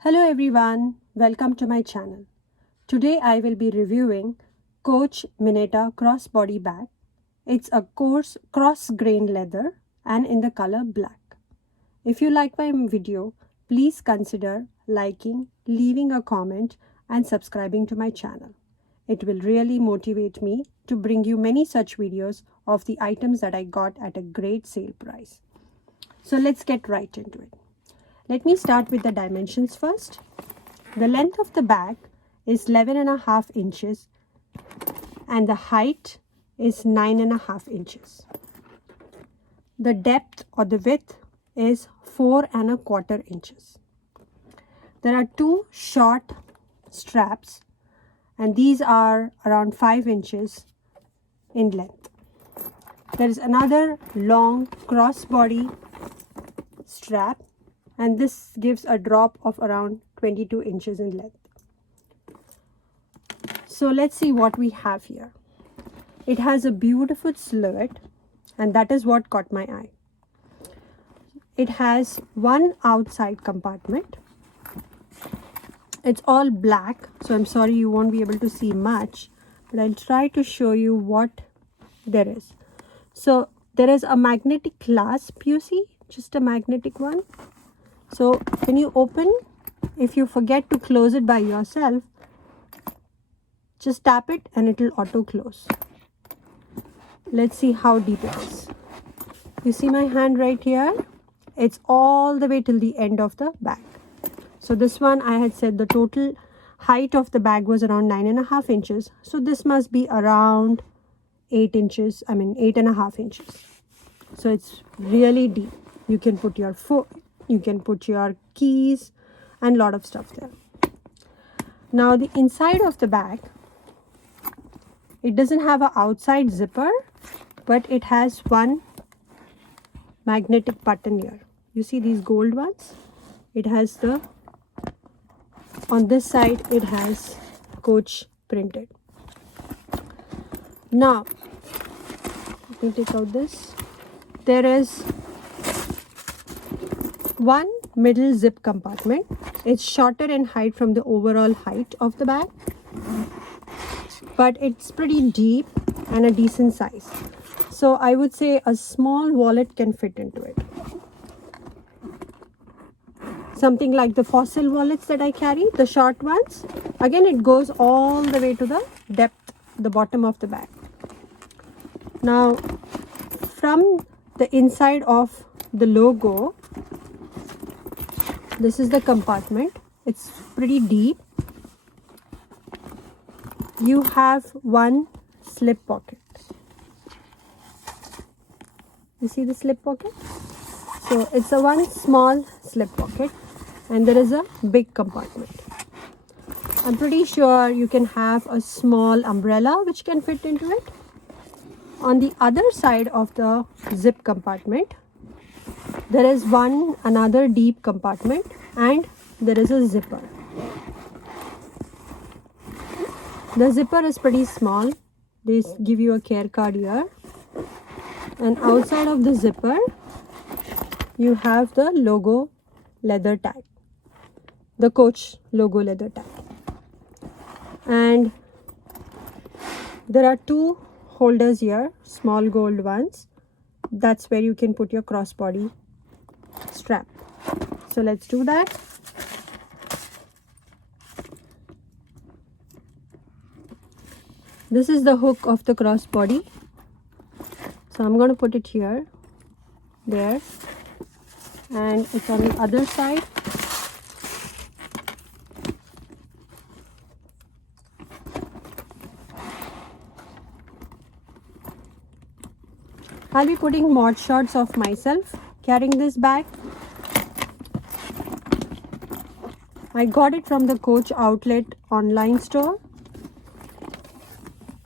Hello everyone, welcome to my channel. Today I will be reviewing Coach Minetta crossbody bag. It's a coarse cross-grain leather and in the color black. If you like my video, please consider liking, leaving a comment and subscribing to my channel. It will really motivate me to bring you many such videos of the items that I got at a great sale price. So let's get right into it. Let me start with the dimensions first. The length of the bag is 11.5 inches and the height is 9.5 inches. The depth or the width is 4.25 inches. There are two short straps and these are around 5 inches in length. There is another long crossbody strap and this gives a drop of around 22 inches in length. So let's see what we have here. It has a beautiful silhouette and that is what caught my eye. It has one outside compartment. It's all black, so I'm sorry you won't be able to see much, but I'll try to show you what there is. So there is a magnetic clasp, you see, just a magnetic one. So when you open, if you forget to close it by yourself, just tap it and it will auto close. Let's see how deep it is. You see my hand right here? It's all the way till the end of the bag. So this one, I had said the total height of the bag was around 9.5 inches. So this must be around 8.5 inches. So it's really deep. You can put your foot, you can put your keys and a lot of stuff there. Now the inside of the bag, it doesn't have an outside zipper, but it has one magnetic button here. You see these gold ones? It has on this side it has Coach printed. Now, let me take out this. There is one middle zip compartment. It's shorter in height from the overall height of the bag, but it's pretty deep and a decent size. So I would say a small wallet can fit into it. Something like the Fossil wallets that I carry, the short ones. Again, it goes all the way to the depth, the bottom of the bag. Now, from the inside of the logo, this is the compartment. It's pretty deep. You have one slip pocket. You see the slip pocket? So it's a one small slip pocket and there is a big compartment. I'm pretty sure you can have a small umbrella which can fit into it. On the other side of the zip compartment, there is another deep compartment and there is a zipper. The zipper is pretty small. They give you a care card here. And outside of the zipper, you have the logo leather tag. The Coach logo leather tag. And there are two holders here, small gold ones. That's where you can put your crossbody strap. So let's do that. This is the hook of the crossbody. So I'm going to put it here, there, and it's on the other side. I'll be putting mod shots of myself carrying this bag. I got it from the Coach outlet online store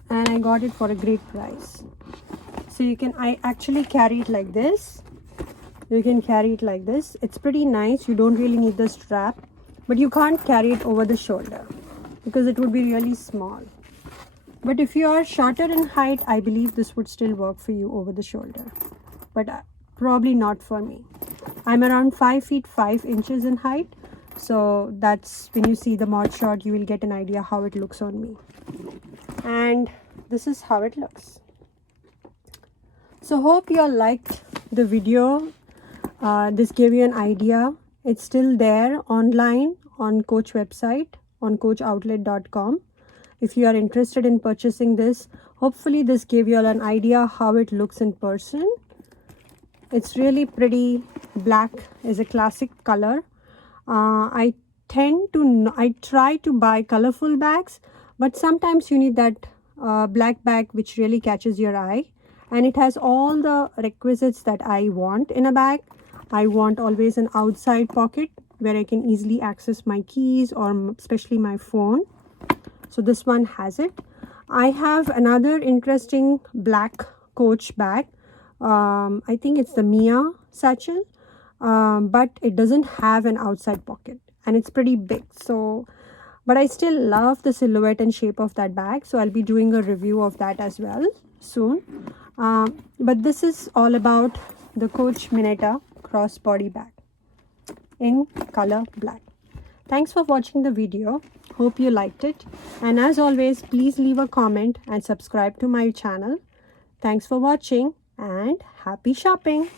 and I got it for a great price. So I actually carry it like this. You can carry it like this. It's pretty nice. You don't really need the strap, but you can't carry it over the shoulder because it would be really small. But if you are shorter in height, I believe this would still work for you over the shoulder, but probably not for me. I'm around 5 feet 5 inches in height, So that's when you see the mod shot, you will get an idea how it looks on me. And this is how it looks. So hope you all liked the video. This gave you an idea. It's still there online on Coach website, on coachoutlet.com. If you are interested in purchasing this, hopefully this gave you all an idea how it looks in person. It's really pretty. Black is a classic color. I try to buy colorful bags, but sometimes you need that black bag which really catches your eye, and it has all the requisites that I want in a bag. I want always an outside pocket where I can easily access my keys or especially my phone. So this one has it. I have another interesting black Coach bag. I think it's the Mia satchel, but it doesn't have an outside pocket and it's pretty big. So, but I still love the silhouette and shape of that bag. So I'll be doing a review of that as well soon. But this is all about the Coach Minetta crossbody bag in color black. Thanks for watching the video. Hope you liked it. And as always, please leave a comment and subscribe to my channel. Thanks for watching and happy shopping.